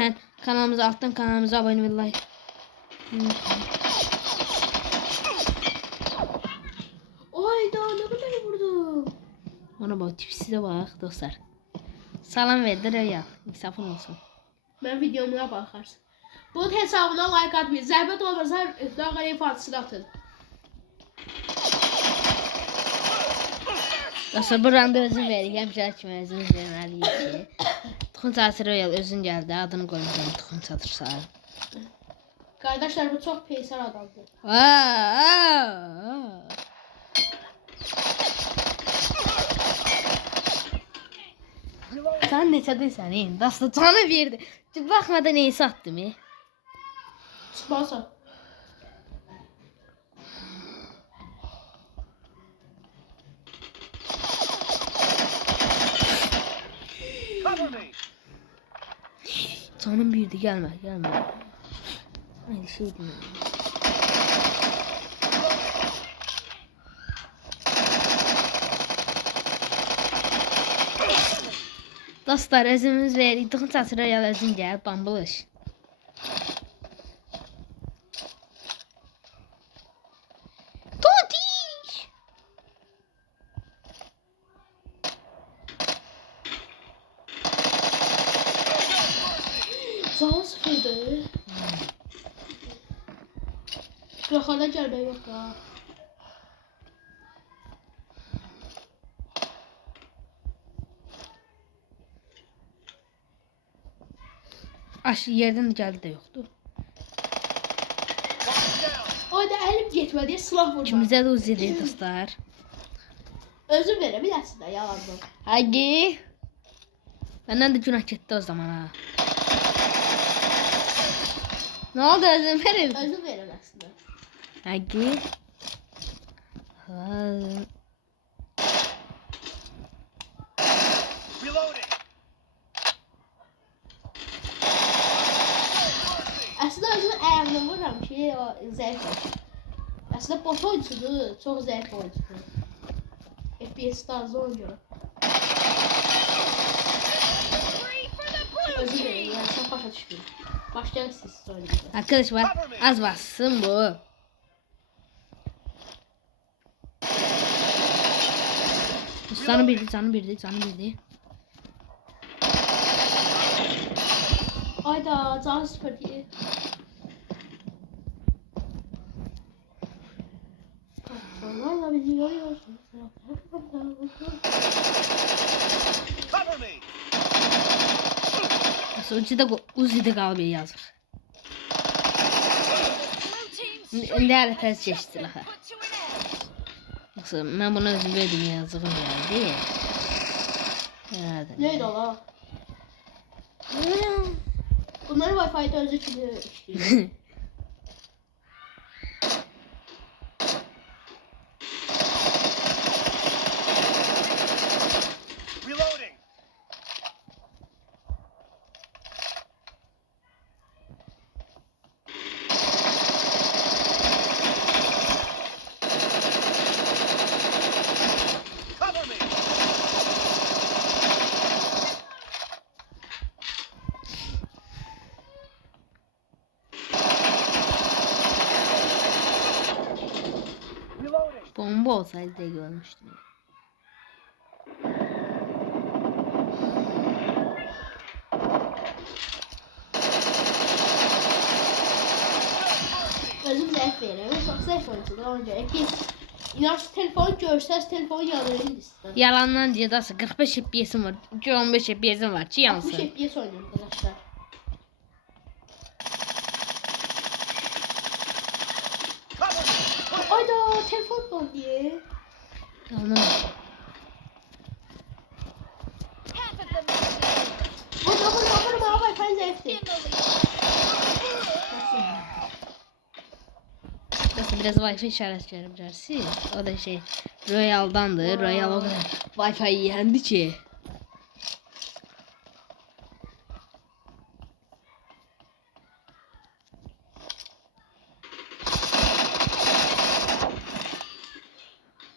Ben kanalımıza alttan kanalımıza abone ve like. Ay daha ne kadar vurdum. Ona bak tipsize bak dostlar. Salam verdi Royal. İnsafın olsun. Ben videomuna bakarsın. Bunun hesabına like atmayın. Zəhmət olmasa daha ifadesini atın. Dostlar buranın da özün verir. Həmişə kimi özünüz verməliyik ki. Tuxun çatır Royal özün gəldi. Adını qoymuşam Tuxun çatır sağ. Kardeşler bu çok peysel adamdır. Sen neçədə sənin? Dostlar canı verdi. Baxmadan neyi sattım ya. Tutmazsa. Canım birdi gelme. Aynı şey değil. Dostlar özümüz verir. Tuxun çatır Royal özün gəl. Bambılış. Tontiş. Canı sıfırdı. Yakala gelme yok ya. Aşı yerdən gəldi də yoxdur. Orada elim getmədi, silah vurma. İkimizə də uzidir dostlar. Özüm verə bilərsin də yalandan. Haydi. Benden de günah gitti o zaman ha. Ne oldu özüm verin? Özüm verəməsin də. Haydi. Aslında özümün ayağını vururam ki o zayıf olsun. Aslında bot oyuncudur, çok zayıf oyuncudur. FPS tarzı oynuyor. Özür dilerim yani sen başa düştün. Başlayalım siz söyleyeceğim. Arkadaşlar az bassın bu. Canı birdi. Ayda canı süper değil. Patronlarla bizi yoruyorsun. Uzi'de qalıb yazır. İndi hələ təz keçdi laha. Yoxsa mən buna özüm verdim yazığım gəldi. Neydi ola? Bunları Wi-Fi'de özü kimi işliyor. Bomba olsaydı da görmüştüm. Özüm zayıf veriyorum. Çok zayıf oyuncudur. Ona göre ki İnanç telefon görsəz telefon yanırdı ister. Yalandan diye da 45 FPS'im var. 15 FPS'im var. Çi yansın. 60 FPS oynuyor arkadaşlar. Ayda telefon donuyor. Anlamadım. Bana Wi-Fi zayıftı. Nasıl biraz Wi-Fi işaret verebilirsin. O da şey Royal'dandı. Royal o kadar Wi-Fi yendi ki.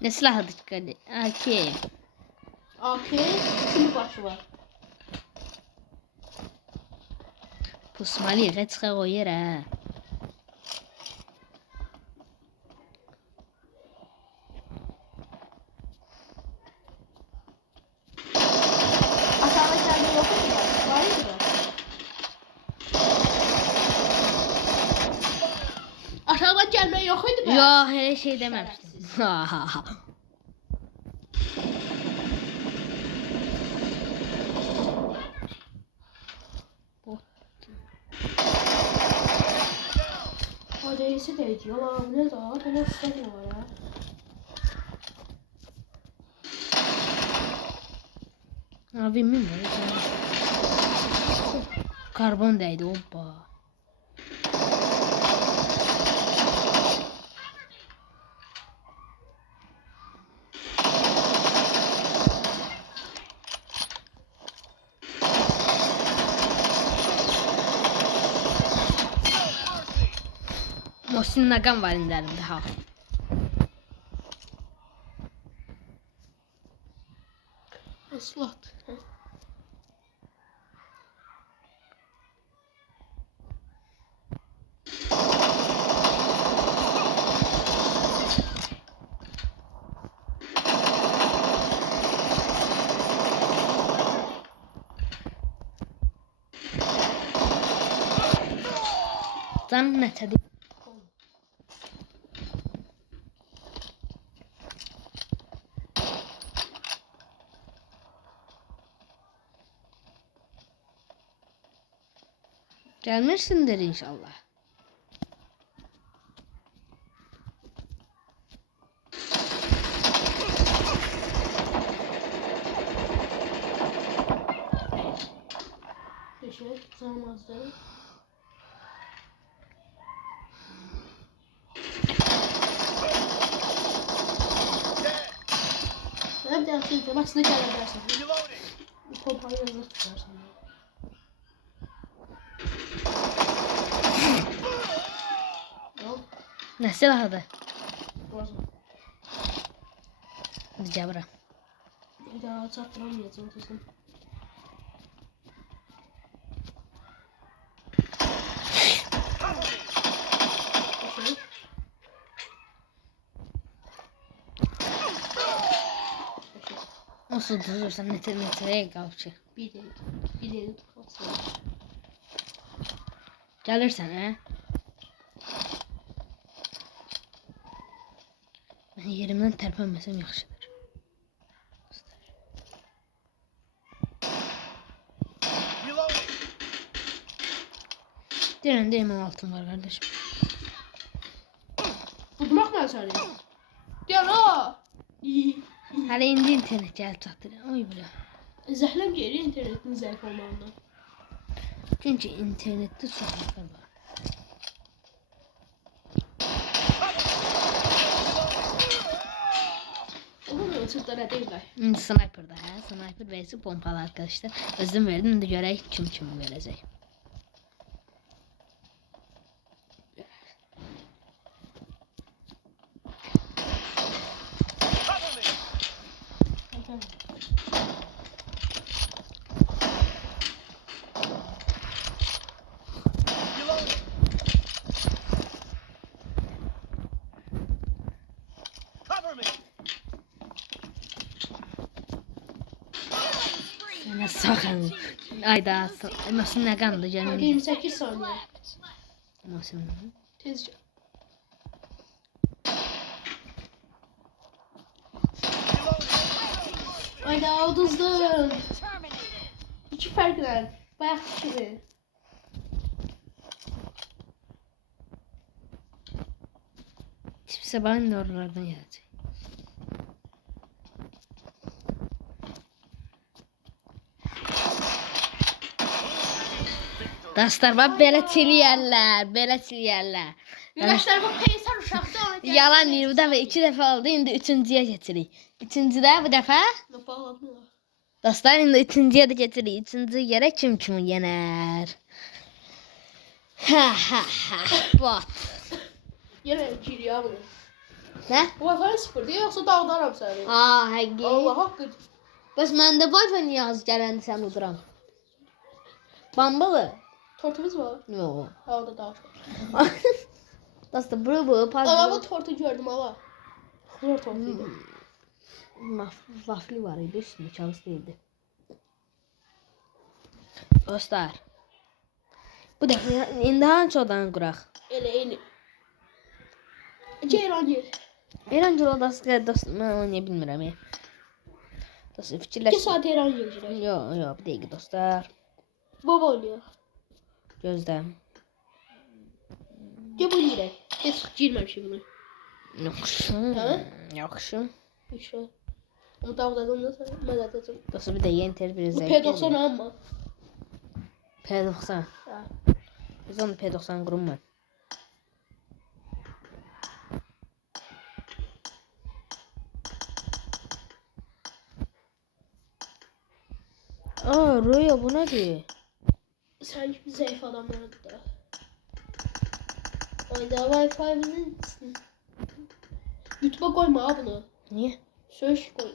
Ne silahı dikkat et. AK. AK, şimdi başı var. Pusmalıyıq, çıxaq o yerə. Aşağıda gəlmə yox idi. Var idi. Aşağıda gəlmə yox idi bə. Yox, elə şey deməmişdim. Ha ha ha. Hadi iyisi deydi. Yola bu ne daha? Bu ne tutamıyor var ya. Abi mi var? Karbon dəydi, hoppa. Mosin Nagam var indi əlimdə, ha. Slot. Can nətədir? Gəlmirsindir inşallah. Teşekkür sanmazdı. Ben bir daha söyleyeceğim. Aslında gelmezsin. Pompayı hazır tutarsın. Yok. Nə silahıdır? Bozma. Cəbra. Bir daha çattıramayacağım kızım. Nasıl durursan netreye qalçı. Bir de tutalım. Gəlirsən, hə? Mən yerimdən tərpənməsəm yaxşıdır. Deyirəm, deyiməm altın var, qardaşım. Budmaq mən səni. Gel o. Hələ indi internet gəlib çatdır. Oy bura. Zəhləm geri internetin zəif olmağından. Çünki internetdə çoxluqlar var. Onun ölçüdə nə deyirlər? İndi sniper'da, hə? Sniper vs pompalı arkadaşlar. Özüm verdim, indi görək kim verəcək. Sənə saxın. Ayda, Mosin nə qandı gəlin. 28 saniye. Mosin. Tezcə. Ayda uduzdun. İki fərqlə. Bayaq kimi. Tipsə bax indi oralardan gələcək. Dostlar, bax belə çiliyərlər, belə çiliyərlər. Yavaşlar bu peysər uşaqda onu Yalan deyir, bu dəfə 2 dəfə oldu, indi 3-cüyə keçirik. 3-cüdə bu dəfə, bağlanmıyor. dostlar, indi 3-cüyə də keçirik. 3-cü yerə kim kimi yenər? Ha ha ha, bot. Yenə giriyor bunu. Nə? Wi-Fi sıfırdı yoksa dağıdaram səni. Həqiqi. Allah haqqı. Bəs məndə Wi-Fi niyə az gələndə sən uduram? Bambalı. Tortumuz var. Yok. Ha, orada daha çok. Dostlar bu Ama puzzle bu tortu gördüm ama. Zor tortuydu. Vafli var idi, üstünde kağıt değildi. Dostlar. Bu dəfə indi hançodan quraq? Elə. Ceyran gel. Erancıl odası dostum, mən oynaya bilmirəm. Dostlar 2 fikirləş. saat Ceyran gelecek. Yo, bir dəqiqə dostlar. Baba oynuyor. Gözlə. Gel bu yine. Hiç girmemişim bunu. Yaxşı. Hə? Yaxşı. İşte. Onu davladım da sana. Merak ettim. Dostlar bir də enter bir Bu zəng. P90 ama. P90. Ha. Biz onu P90 qurumma. Roya bu nədir? Sen gibi zayıf adamlar da. Oyda Wi-Fi'nin YouTube'a koyma ha bunu. Niyə? Söz koy.